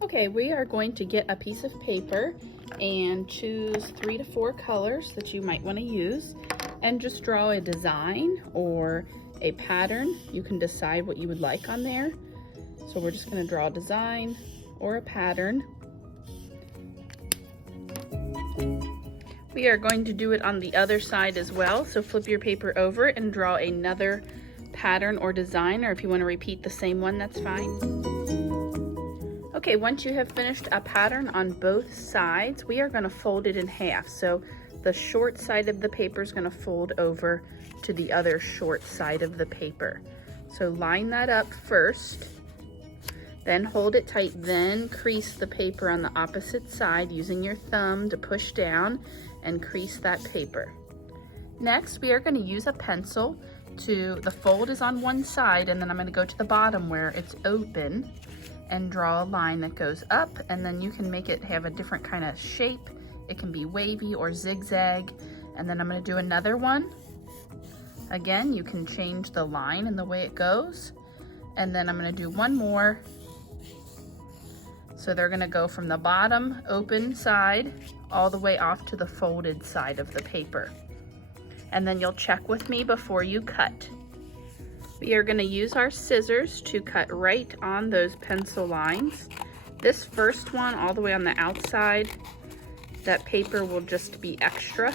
Okay, we are going to get a piece of paper and choose 3 to 4 colors that you might want to use and just draw a design or a pattern. You can decide what you would like on there. So we're just going to draw a design or a pattern. We are going to do it on the other side as well. So flip your paper over and draw another pattern or design, or if you want to repeat the same one, that's fine. Okay, once you have finished a pattern on both sides, we are going to fold it in half. So the short side of the paper is going to fold over to the other short side of the paper. So line that up first, then hold it tight, then crease the paper on the opposite side using your thumb to push down and crease that paper. Next, we are going to use a pencil the fold is on one side, and then I'm going to go to the bottom where it's open and draw a line that goes up, and then you can make it have a different kind of shape. It can be wavy or zigzag. And then I'm going to do another one. Again, you can change the line and the way it goes. And then I'm going to do one more. So they're going to go from the bottom open side all the way off to the folded side of the paper. And then you'll check with me before you cut. We are going to use our scissors to cut right on those pencil lines. This first one all the way on the outside, that paper will just be extra.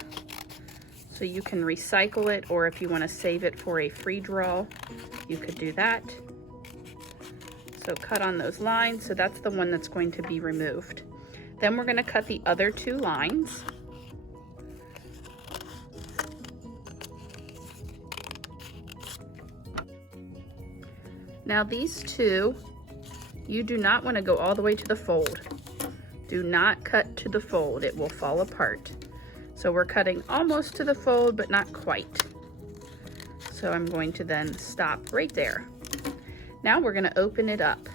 So you can recycle it, or if you want to save it for a free draw, you could do that. So cut on those lines. So that's the one that's going to be removed. Then we're going to cut the other 2 lines. Now these 2, you do not want to go all the way to the fold. Do not cut to the fold, it will fall apart. So we're cutting almost to the fold, but not quite. So I'm going to then stop right there. Now we're going to open it up.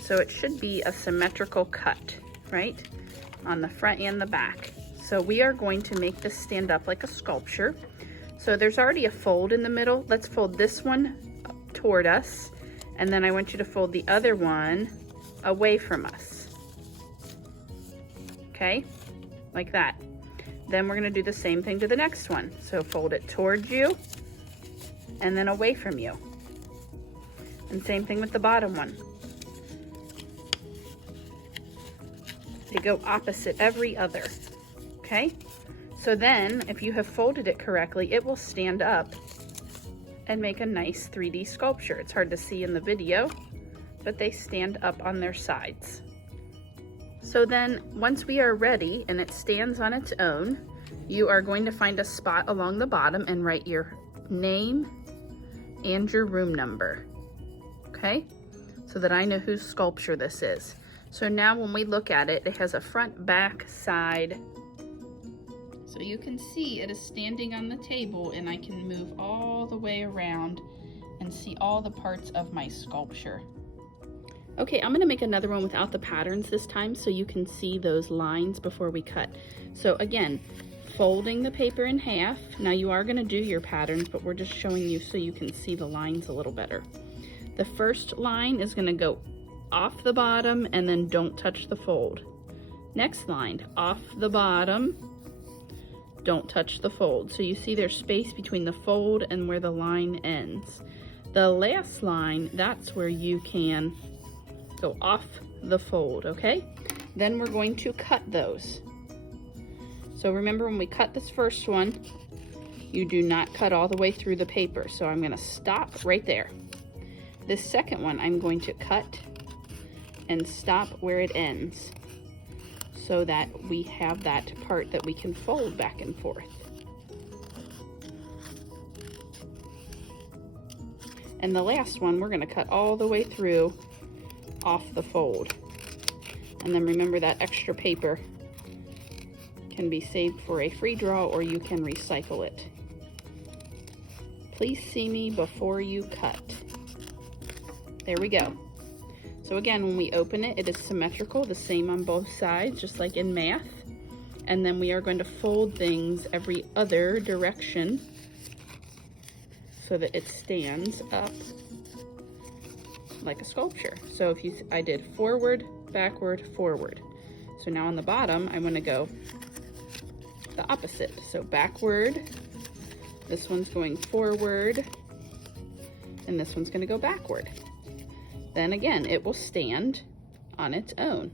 So it should be a symmetrical cut, right? On the front and the back. So we are going to make this stand up like a sculpture. So there's already a fold in the middle. Let's fold this one toward us, and then I want you to fold the other one away from us. Okay, like that. Then we're going to do the same thing to the next one. So fold it towards you and then away from you. And same thing with the bottom one. They go opposite every other. Okay, so then if you have folded it correctly, it will stand up and make a nice 3D sculpture. It's hard to see in the video, but they stand up on their sides. So then once we are ready and it stands on its own, you are going to find a spot along the bottom and write your name and your room number, okay? So that I know whose sculpture this is. So now when we look at it, it has a front, back, side. So you can see it is standing on the table, and I can move all the way around and see all the parts of my sculpture. Okay, I'm gonna make another one without the patterns this time so you can see those lines before we cut. So again, folding the paper in half. Now you are gonna do your patterns, but we're just showing you so you can see the lines a little better. The first line is gonna go off the bottom and then don't touch the fold. Next line, off the bottom, don't touch the fold. So you see there's space between the fold and where the line ends. The last line, that's where you can go off the fold, okay? Then we're going to cut those. So remember, when we cut this first one, you do not cut all the way through the paper. So I'm gonna stop right there. This second one, I'm going to cut and stop where it ends, so that we have that part that we can fold back and forth. And the last one, we're gonna cut all the way through off the fold. And then remember, that extra paper can be saved for a free draw, or you can recycle it. Please see me before you cut. There we go. So again, when we open it, it is symmetrical, the same on both sides, just like in math. And then we are going to fold things every other direction so that it stands up like a sculpture. So if I did forward, backward, forward. So now on the bottom, I'm gonna go the opposite. So backward, this one's going forward, and this one's gonna go backward. Then again, it will stand on its own.